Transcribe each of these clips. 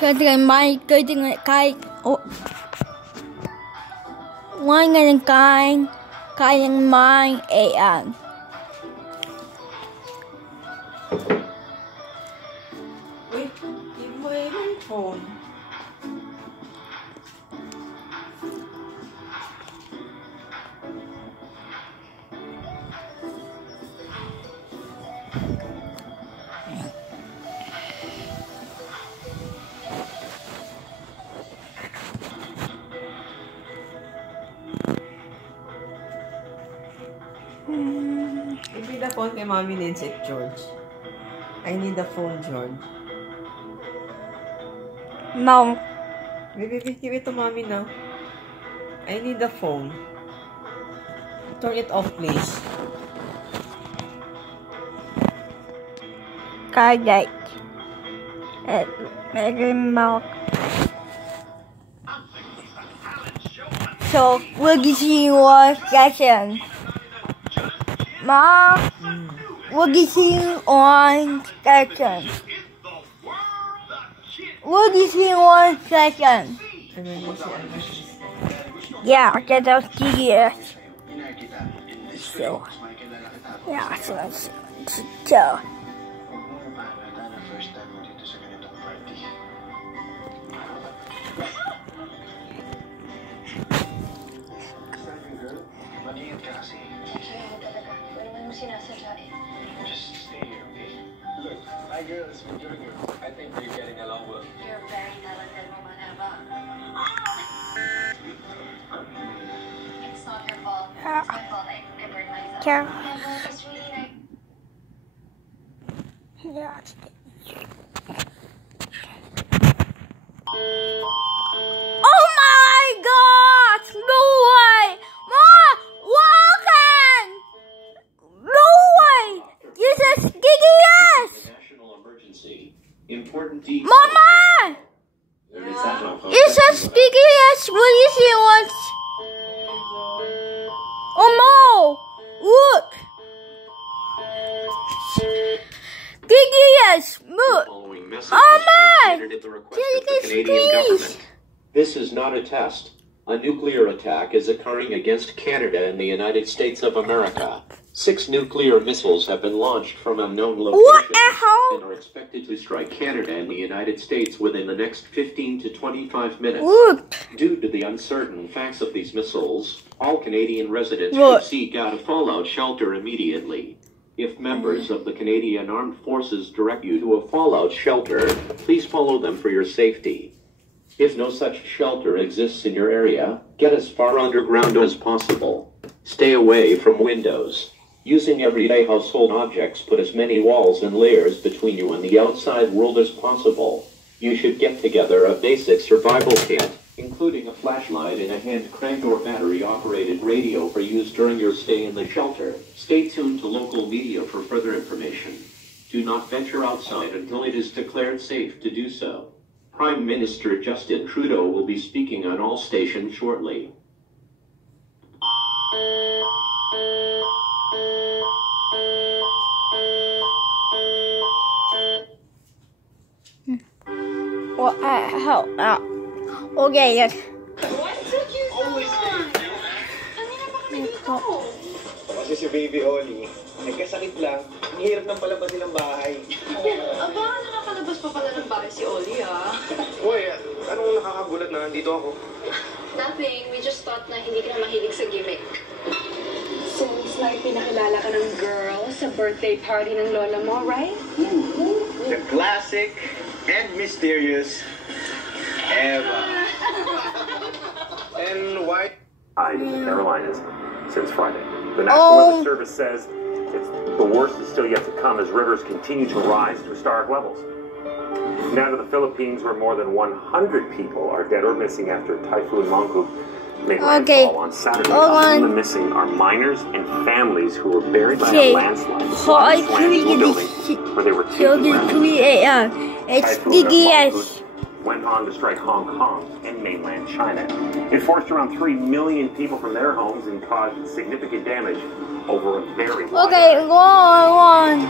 Cái tiền mai cái tiền cái ngoài ngày cái mai EAS. Wait, give me my phone. Give me the phone kay Mommy needs it, George. I need the phone, George. No. Baby, give it to Mommy now. I need the phone. Turn it off, please. Cái dậy. Cái màu. So we'll give you one session. Mom, we'll give you one session. We'll give you one session. Yeah, get those EAS. So, yeah, so. Just stay here, okay? Look, hi girls, enjoy you. I think we're getting along well. You're very talented, Manaba. It's not your fault. It's my fault. I burned myself. Yeah. Yeah, but it's really nice. Yeah. Oh my God! No way! Mom, welcome! No way! This is EAS! National emergency. Important details. Mama! This is EAS. Will you see once? Oh no! Look! EAS, look! Following message Oh my! at the request of the Canadian government. This is not a test. A nuclear attack is occurring against Canada and the United States of America. 6 nuclear missiles have been launched from unknown locations What the hell? and are expected to strike Canada and the United States within the next 15 to 25 minutes. Look! Due to the uncertain facts of these missiles, all Canadian residents Look. should seek out a fallout shelter immediately. If members of the Canadian Armed Forces direct you to a fallout shelter, please follow them for your safety. If no such shelter exists in your area, get as far underground as possible. Stay away from windows. Using everyday household objects, put as many walls and layers between you and the outside world as possible. You should get together a basic survival kit, including a flashlight and a hand-cranked or battery-operated radio for use during your stay in the shelter. Stay tuned to local media for further information. Do not venture outside until it is declared safe to do so. Prime Minister Justin Trudeau will be speaking on all stations shortly. Well, help out. Okay, yes. What took you so long? Kanina pa kami dito. Kasi si Baby Oli, nagkasakit lang. Ang hirap ng palabasin ng bahay. Aba, nakakalabas pa pala ng bahay si Oli, ah. Uy, anong nakakagulat na nandito ako? Nothing. We just thought na hindi ka na mahilig sa gimmick. Seems like pinakilala ka ng girl sa birthday party ng lola mo, right? The classic and mysterious Eva. And why? In the Carolinas since Friday. The National Weather Service says the worst is still yet to come as rivers continue to rise to historic levels. Now to the Philippines, where more than 100 people are dead or missing after Typhoon Mangkhut made landfall on Saturday. Among the missing are miners and families who were buried by a landslide in a building where they were taken It's EAS. Went on to strike Hong Kong and mainland China. It forced around 3 million people from their homes and caused significant damage over a very long Okay, go on.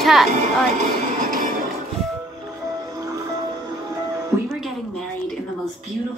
Chat. most beautiful